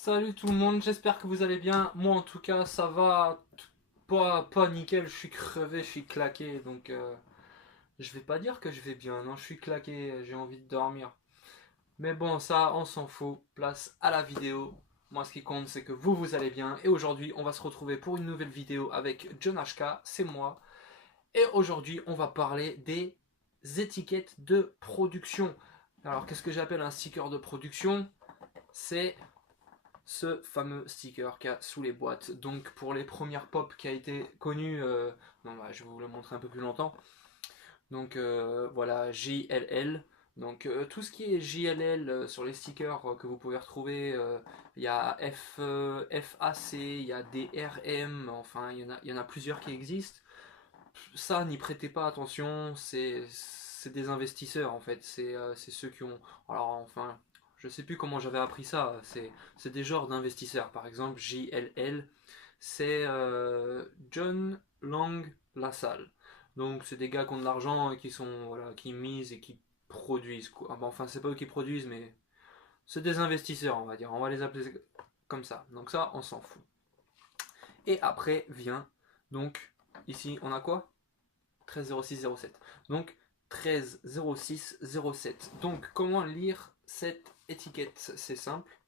Salut tout le monde, j'espère que vous allez bien. Moi en tout cas ça va pas nickel, je suis crevé, je suis claqué. Donc je vais pas dire que je vais bien, non je suis claqué, j'ai envie de dormir. Mais bon ça on s'en fout, place à la vidéo. Moi ce qui compte c'est que vous allez bien. Et aujourd'hui on va se retrouver pour une nouvelle vidéo avec John HK, c'est moi. Et aujourd'hui on va parler des étiquettes de production. Alors qu'est-ce que j'appelle un sticker de production? C'est ce fameux sticker qu'il y a sous les boîtes. Donc pour les premières pop qui a été connue, je vais vous le montrer un peu plus longtemps. Donc voilà, JLL. Donc tout ce qui est JLL sur les stickers que vous pouvez retrouver, il y a FAC, il y a DRM, enfin il y en a plusieurs qui existent. Ça, n'y prêtez pas attention, c'est des investisseurs en fait, c'est ceux qui ont... Alors enfin, je sais plus comment j'avais appris ça, c'est des genres d'investisseurs. Par exemple, JLL, c'est John Lang LaSalle. Donc c'est des gars qui ont de l'argent et qui sont voilà, qui misent et qui produisent quoi. Enfin, c'est pas eux qui produisent, mais c'est des investisseurs, on va dire. On va les appeler comme ça. Donc ça, on s'en fout. Et après vient donc ici, on a quoi? 13 06 07. Donc 13 06 07. Donc comment lire cette étiquette? C'est simple.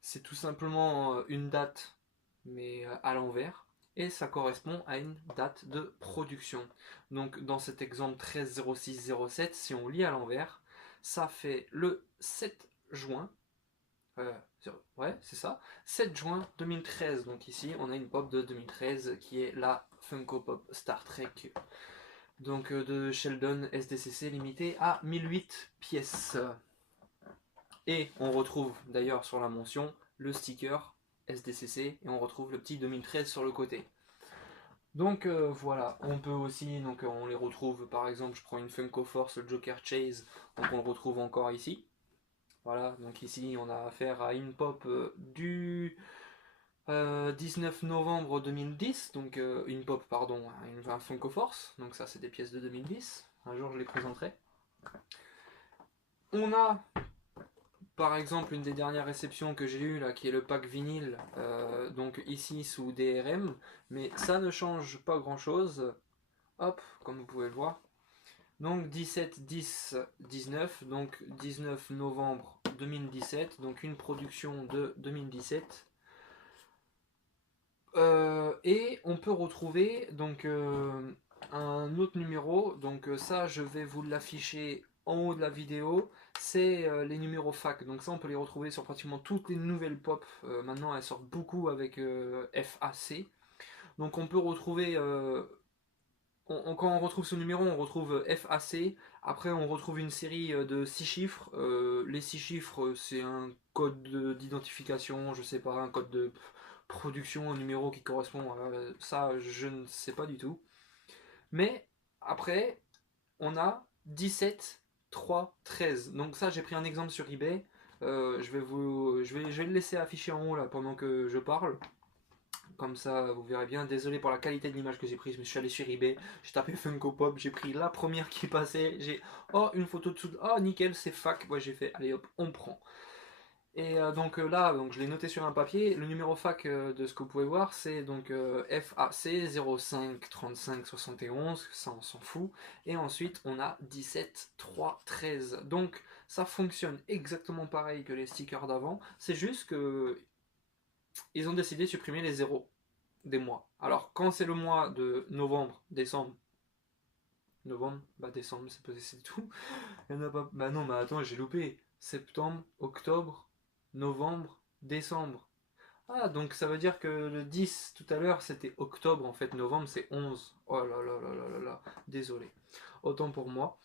C'est tout simplement une date, mais à l'envers. Et ça correspond à une date de production. Donc dans cet exemple 13 06 07, si on lit à l'envers, ça fait le 7 juin. euh, ouais, c'est ça. 7 juin 2013. Donc ici, on a une pop de 2013 qui est la Funko Pop Star Trek donc de Sheldon SDCC limité à 1008 pièces. Et on retrouve d'ailleurs sur la mention le sticker SDCC et on retrouve le petit 2013 sur le côté. Donc voilà, on peut aussi, donc on les retrouve par exemple, je prends une Funko Force, le Joker Chase, donc on le retrouve encore ici. Voilà, donc ici on a affaire à une pop du 19 novembre 2010, donc une pop, pardon, un Funko Force, donc ça c'est des pièces de 2010, un jour je les présenterai. On a par exemple une des dernières réceptions que j'ai eues là, qui est le pack vinyle, donc ici sous DRM, mais ça ne change pas grand chose, hop, comme vous pouvez le voir. Donc 17-10-19, donc 19 novembre 2017, donc une production de 2017. Et on peut retrouver donc un autre numéro, donc ça je vais vous l'afficher en haut de la vidéo, c'est les numéros FAC, donc ça on peut les retrouver sur pratiquement toutes les nouvelles pop, maintenant elles sortent beaucoup avec FAC, donc on peut retrouver, quand on retrouve ce numéro on retrouve FAC, après on retrouve une série de 6 chiffres, les 6 chiffres c'est un code d'identification, je sais pas, un code de production, un numéro qui correspond à ça, je ne sais pas du tout. Mais après, on a 17, 3, 13. Donc ça, j'ai pris un exemple sur eBay. Je vais le laisser afficher en haut là pendant que je parle. Comme ça, vous verrez bien. Désolé pour la qualité de l'image que j'ai prise, mais je suis allé sur eBay, j'ai tapé Funko Pop, j'ai pris la première qui passait. J'ai une photo de dessous. Oh nickel, c'est fac. Ouais, j'ai fait. Allez hop, on prend. Et donc là, donc, je l'ai noté sur un papier. Le numéro FAC de ce que vous pouvez voir, c'est donc FAC 05 35 71, ça on s'en fout. Et ensuite, on a 17 3 13. Donc ça fonctionne exactement pareil que les stickers d'avant. C'est juste que ils ont décidé de supprimer les zéros des mois. Alors quand c'est le mois de novembre, décembre, novembre, bah décembre, c'est tout. Il y en a pas. Bah non, mais attends, j'ai loupé. Septembre, octobre, novembre, décembre. Ah, donc ça veut dire que le 10 tout à l'heure c'était octobre, en fait novembre c'est 11. Oh là là là là là là, désolé. Autant pour moi.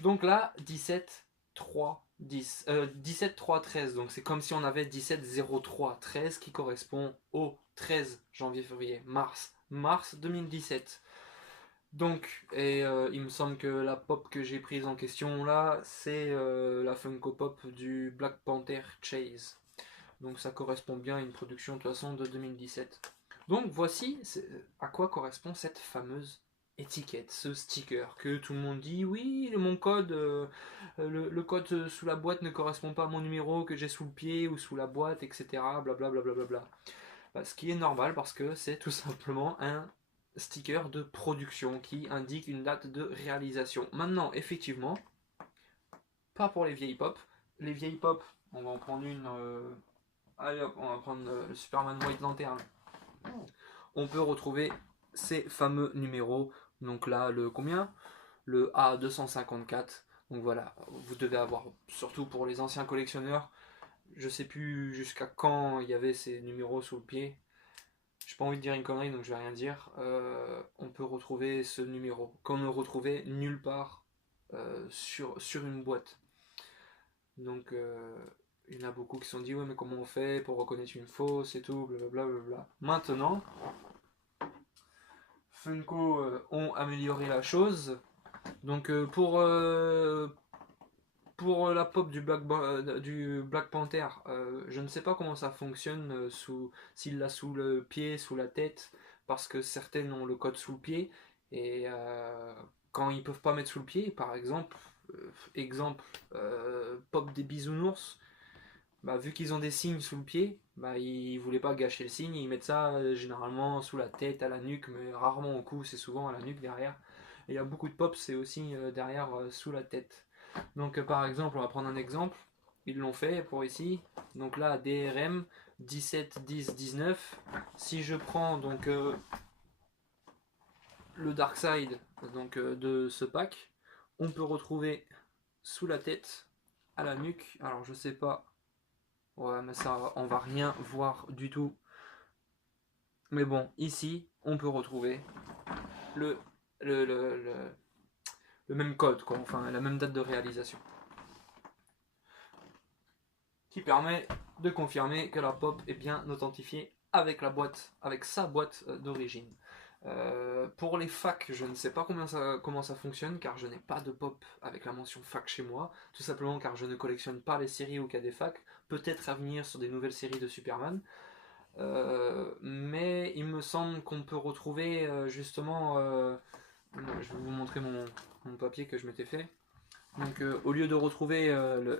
Donc là, 17, 3, 10. 17, 3, 13. Donc c'est comme si on avait 17, 0, 3, 13 qui correspond au 13 janvier, février, mars 2017. Donc, et il me semble que la pop que j'ai prise en question là, c'est la Funko Pop du Black Panther Chase. Donc ça correspond bien à une production de toute façon de 2017. Donc voici à quoi correspond cette fameuse étiquette, ce sticker que tout le monde dit oui, mon code, le code sous la boîte ne correspond pas à mon numéro que j'ai sous le pied ou sous la boîte, etc. Blablabla. Bla bla bla bla. Bah, ce qui est normal parce que c'est tout simplement un sticker de production qui indique une date de réalisation. Maintenant, effectivement, pas pour les vieilles pop. Les vieilles pop, on va en prendre une. Allez hop, on va prendre le Superman White Lantern. On peut retrouver ces fameux numéros. Donc là, le combien? Le A254. Donc voilà, vous devez avoir, surtout pour les anciens collectionneurs, je sais plus jusqu'à quand il y avait ces numéros sous le pied. J'ai pas envie de dire une connerie, donc je vais rien dire. On peut retrouver ce numéro qu'on ne retrouvait nulle part sur une boîte. Donc il y en a beaucoup qui se sont dit ouais mais comment on fait pour reconnaître une fausse et tout, blablabla. Maintenant, Funko ont amélioré la chose. Donc pour la pop du Black Panther, je ne sais pas comment ça fonctionne, s'il l'a sous le pied, sous la tête, parce que certaines ont le code sous le pied, et quand ils peuvent pas mettre sous le pied, par exemple, pop des bisounours, bah, vu qu'ils ont des signes sous le pied, bah, ils voulaient pas gâcher le signe, ils mettent ça généralement sous la tête, à la nuque, mais rarement au cou, c'est souvent à la nuque derrière. Et il y a beaucoup de pop, c'est aussi derrière sous la tête. Donc par exemple, on va prendre un exemple, ils l'ont fait pour ici. Donc là, DRM 17 10 19. Si je prends donc le Dark Side donc, de ce pack, on peut retrouver sous la tête, à la nuque. Alors je sais pas. Ouais, mais ça, on va rien voir du tout. Mais bon, ici, on peut retrouver le, le, le, le, le même code, quoi. Enfin, la même date de réalisation. Qui permet de confirmer que la pop est bien authentifiée avec la boîte, avec sa boîte d'origine. Pour les facs, je ne sais pas comment ça fonctionne car je n'ai pas de pop avec la mention fac chez moi, tout simplement car je ne collectionne pas les séries où il y a des facs, peut-être à venir sur des nouvelles séries de Superman. Mais il me semble qu'on peut retrouver justement, je vais vous montrer mon papier que je m'étais fait. Donc au lieu de retrouver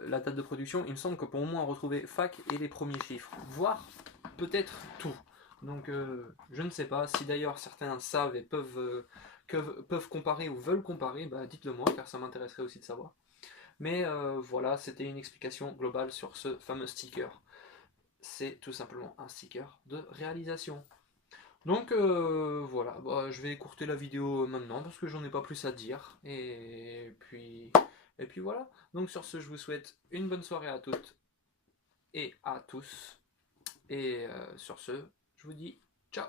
la date de production, il me semble que pour au moins retrouver fac et les premiers chiffres, voire peut-être tout. Donc je ne sais pas, si d'ailleurs certains savent et peuvent comparer ou veulent comparer, bah, dites-le moi car ça m'intéresserait aussi de savoir. Mais voilà, c'était une explication globale sur ce fameux sticker. C'est tout simplement un sticker de réalisation. Donc voilà, bah, je vais écourter la vidéo maintenant parce que j'en ai pas plus à dire. Et puis voilà. Donc sur ce, je vous souhaite une bonne soirée à toutes et à tous. Et sur ce, je vous dis ciao.